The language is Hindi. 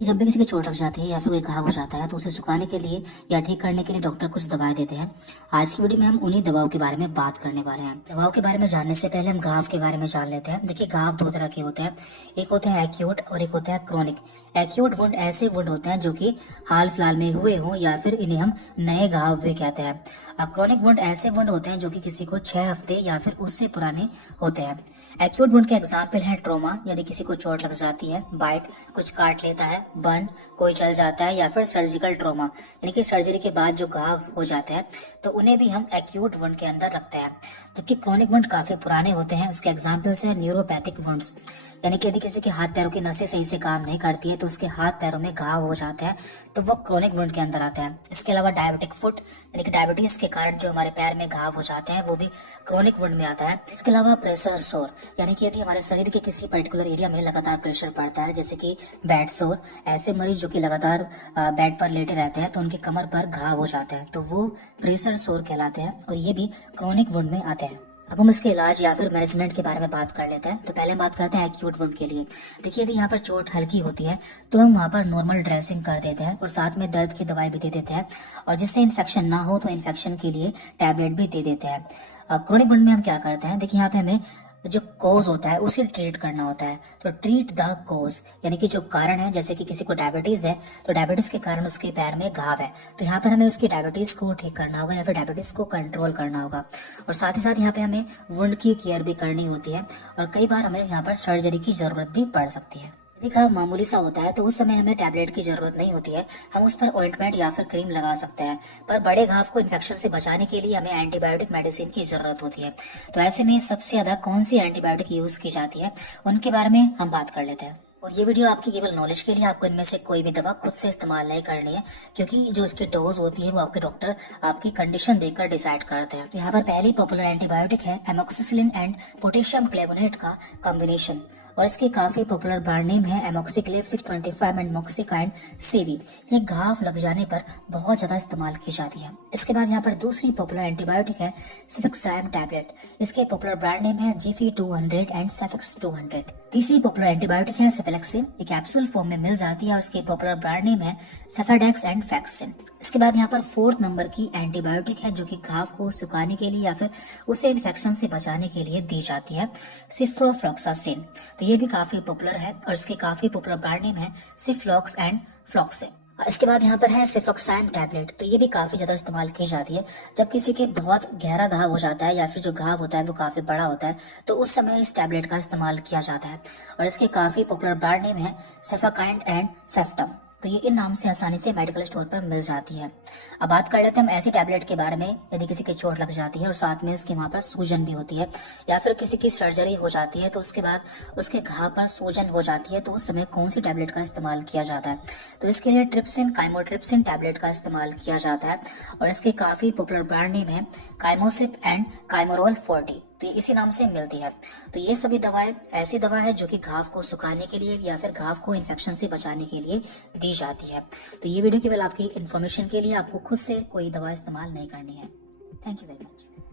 जब भी किसी की चोट लग जाती है या फिर कोई घाव हो जाता है तो उसे सुखाने के लिए या ठीक करने के लिए डॉक्टर कुछ दवाएं देते हैं। आज की वीडियो में हम उन्हीं दवाओं के बारे में बात करने वाले हैं। दवाओं के बारे में जानने से पहले हम घाव के बारे में जान लेते हैं। देखिए, घाव दो तरह के होते हैं, एक होते हैं एक्यूट और एक होता है क्रोनिक। एक्यूट वुंड ऐसे वुंड होते हैं जो कि हाल फिलहाल में हुए हों या फिर इन्हें हम नए घाव भी कहते हैं। क्रोनिक वुंड ऐसे वुंड होते हैं जो कि किसी को 6 हफ्ते या फिर उससे पुराने होते हैं। एक्यूट वुंड के एग्जाम्पल है ट्रोमा, यदि किसी को चोट लग जाती है, बाइट कुछ काट लेता है, बर्न कोई जल जाता है, या फिर सर्जिकल ट्रोमा यानी कि सर्जरी के बाद जो घाव हो जाते हैं तो उन्हें भी हम एक्यूट वुंड के अंदर रखते हैं। जबकि क्रोनिक वुंड काफी पुराने होते हैं। उसके एग्जाम्पल्स है न्यूरोपैथिक वुंड्स, यानी कि यदि किसी के हाथ पैरों की नसें सही से काम नहीं करती है तो उसके हाथ पैरों में घाव हो जाते हैं तो वो क्रोनिक वुंड के अंदर आते हैं। इसके अलावा डायबिटिक फुट यानी कि डायबिटीज के कारण जो हमारे पैर में घाव हो जाते हैं वो भी क्रोनिक वुंड में आता है। इसके अलावा प्रेशर सोर यानी कि यदि हमारे शरीर के किसी पर्टिकुलर एरिया में लगातार प्रेशर पड़ता है, जैसे कि बेड सोर, ऐसे मरीज जो कि लगातार बेड पर लेटे रहते हैं तो उनके कमर पर घाव हो जाते हैं तो वो प्रेशर सोर कहलाते हैं और ये भी क्रोनिक वुंड में आते हैं। अब हम इसके इलाज या फिर मैनेजमेंट के बारे में बात कर लेते हैं। तो पहले बात करते हैं एक्यूट वुंड के लिए। देखिए, यदि यहाँ पर चोट हल्की होती है तो हम वहाँ पर नॉर्मल ड्रेसिंग कर देते हैं और साथ में दर्द की दवाई भी दे देते हैं, और जिससे इन्फेक्शन ना हो तो इन्फेक्शन के लिए टैबलेट भी दे देते हैं। क्रोनिक वुंड में हम क्या करते हैं, देखिए यहाँ पे हमें जो कोज होता है उसे ट्रीट करना होता है। तो ट्रीट द कोज यानी कि जो कारण है, जैसे कि किसी को डायबिटीज है तो डायबिटीज के कारण उसके पैर में घाव है तो यहाँ पर हमें उसकी डायबिटीज को ठीक करना होगा या फिर डायबिटीज को कंट्रोल करना होगा। और साथ ही साथ यहाँ पे हमें वुंड की केयर भी करनी होती है और कई बार हमें यहाँ पर सर्जरी की जरूरत भी पड़ सकती है। यदि घाव मामूली सा होता है तो उस समय हमें टैबलेट की जरूरत नहीं होती है, हम उस पर ऑइंटमेंट या फिर क्रीम लगा सकते हैं। पर बड़े घाव को इन्फेक्शन से बचाने के लिए हमें एंटीबायोटिक मेडिसिन की जरूरत होती है। तो ऐसे में सबसे ज्यादा कौन सी एंटीबायोटिक यूज की जाती है उनके बारे में हम बात कर लेते हैं। और ये वीडियो आपकी केवल नॉलेज के लिए, आपको इनमें से कोई भी दवा खुद से इस्तेमाल नहीं करनी है, क्योंकि जो इसकी डोज होती है वो आपके डॉक्टर आपकी कंडीशन देखकर डिसाइड करते हैं। तो यहाँ पर पहली पॉपुलर एंटीबायोटिक है एमोक्सिसिलिन एंड पोटेशियम क्लेवोनेट का कॉम्बिनेशन, और इसके काफी पॉपुलर ब्रांड नेम है एमोक्सिक्लेव 625 एंड मोक्सिकाइंड सीवी। ये घाव लग जाने पर बहुत ज्यादा इस्तेमाल की जाती है। इसके बाद यहाँ पर दूसरी पॉपुलर एंटीबायोटिक है सेफेक्सैम टैबलेट, इसके पॉपुलर ब्रांड नेम है जीफी 200 एंड सेफेक्स 200। तीसरी पॉपुलर एंटीबायोटिक है सेफेलेक्सिन, ये कैप्सूल फॉर्म में मिल जाती है और इसके पॉपुलर ब्रांड नेम है सेफेडेक्स एंड फैक्सिन। इसके बाद यहाँ पर फोर्थ नंबर की एंटीबायोटिक है जो कि घाव को सुखाने के लिए या फिर उसे इन्फेक्शन से बचाने के लिए दी जाती है, सिफ्रोफ्लॉक्सासिन। तो ये भी काफी पॉपुलर है और इसके काफी पॉपुलर ब्रांड नेम है सिफ्लॉक्स एंड फ्लॉक्सिन। इसके बाद यहाँ पर है सेफ्लॉक्साम टैबलेट, तो ये भी काफी ज्यादा इस्तेमाल की जाती है जब किसी के बहुत गहरा घाव हो जाता है या फिर जो घाव होता है वो काफी बड़ा होता है तो उस समय इस टैबलेट का इस्तेमाल किया जाता है। और इसके काफी पॉपुलर ब्रांड नेम है सेफाकाइंड एंड सेफ्टम, तो ये इन नाम से आसानी से मेडिकल स्टोर पर मिल जाती है। अब बात कर लेते हैं हम ऐसी टैबलेट के बारे में, यदि किसी की चोट लग जाती है और साथ में उसके वहाँ पर सूजन भी होती है या फिर किसी की सर्जरी हो जाती है तो उसके बाद उसके घाव पर सूजन हो जाती है तो उस समय कौन सी टैबलेट का इस्तेमाल किया जाता है। तो इसके लिए ट्रिप्सिन काइमोट्रिप्सिन टैबलेट का इस्तेमाल किया जाता है और इसके काफी पॉपुलर ब्रांड नेम है काइमोसिप एंड काइमोरोल 40, तो ये इसी नाम से मिलती है। तो ये सभी दवाएं ऐसी दवा है जो कि घाव को सुखाने के लिए या फिर घाव को इन्फेक्शन से बचाने के लिए दी जाती है। तो ये वीडियो केवल आपकी इन्फॉर्मेशन के लिए, आपको खुद से कोई दवा इस्तेमाल नहीं करनी है। Thank you very much.